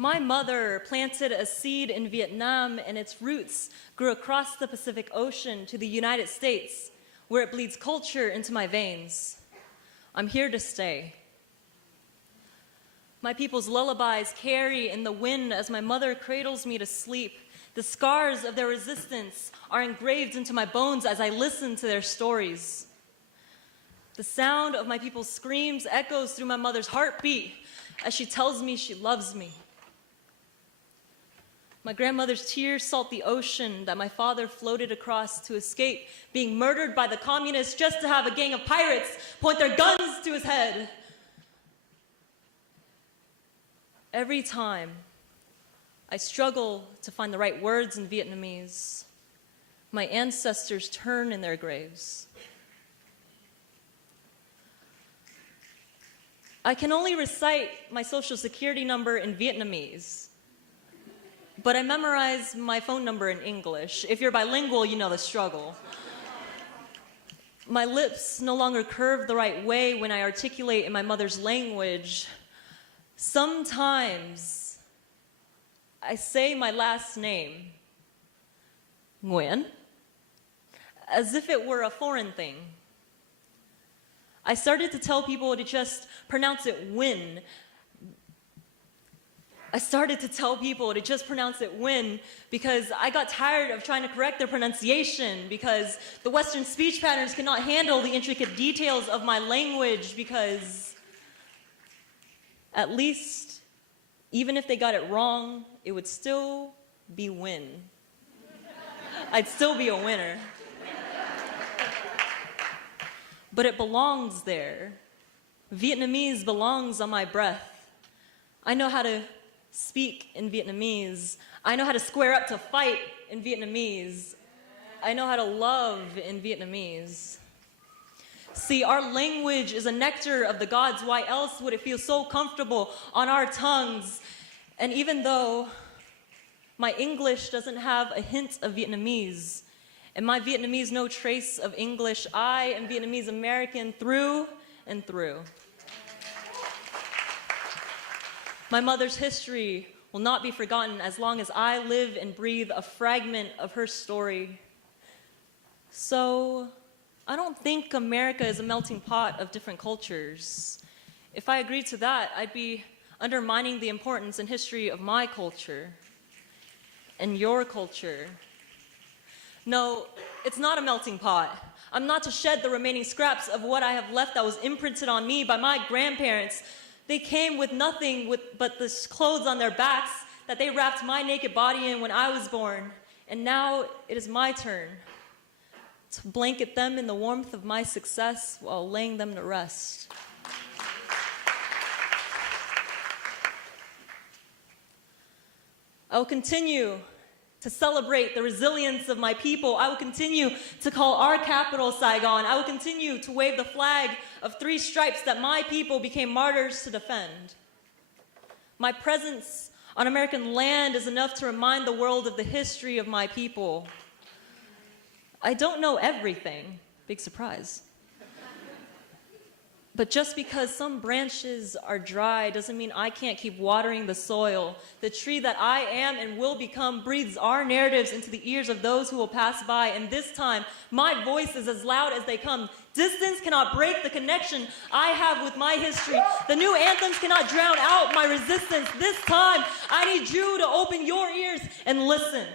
My mother planted a seed in Vietnam, and its roots grew across the Pacific Ocean to the United States, where it bleeds culture into my veins. I'm here to stay. My people's lullabies carry in the wind as my mother cradles me to sleep. The scars of their resistance are engraved into my bones as I listen to their stories. The sound of my people's screams echoes through my mother's heartbeat as she tells me she loves me. My grandmother's tears salt the ocean that my father floated across to escape being murdered by the communists just to have a gang of pirates point their guns to his head. Every time I struggle to find the right words in Vietnamese, my ancestors turn in their graves. I can only recite my social security number in Vietnamese, but I memorize my phone number in English. If you're bilingual, you know the struggle. My lips no longer curve the right way when I articulate in my mother's language. Sometimes I say my last name, Nguyen, as if it were a foreign thing. I started to tell people to just pronounce it Nguyen. Because I got tired of trying to correct their pronunciation, because the Western speech patterns cannot handle the intricate details of my language, because at least, even if they got it wrong, it would still be win. I'd still be a winner. But it belongs there. Vietnamese belongs on my breath. I know how to speak in Vietnamese. I know how to square up to fight in Vietnamese. I know how to love in Vietnamese. See, our language is a nectar of the gods. Why else would it feel so comfortable on our tongues? And even though my English doesn't have a hint of Vietnamese, and my Vietnamese no trace of English, I am Vietnamese American through and through. My mother's history will not be forgotten as long as I live and breathe a fragment of her story. So, I don't think America is a melting pot of different cultures. If I agreed to that, I'd be undermining the importance and history of my culture and your culture. No, it's not a melting pot. I'm not to shed the remaining scraps of what I have left that was imprinted on me by my grandparents. They came with nothing but the clothes on their backs that they wrapped my naked body in when I was born. And now it is my turn to blanket them in the warmth of my success while laying them to rest. I will continue to celebrate the resilience of my people. I will continue to call our capital Saigon. I will continue to wave the flag of 3 stripes that my people became martyrs to defend. My presence on American land is enough to remind the world of the history of my people. I don't know everything, big surprise. But just because some branches are dry doesn't mean I can't keep watering the soil. The tree that I am and will become breathes our narratives into the ears of those who will pass by. And this time, my voice is as loud as they come. Distance cannot break the connection I have with my history. The new anthems cannot drown out my resistance. This time, I need you to open your ears and listen.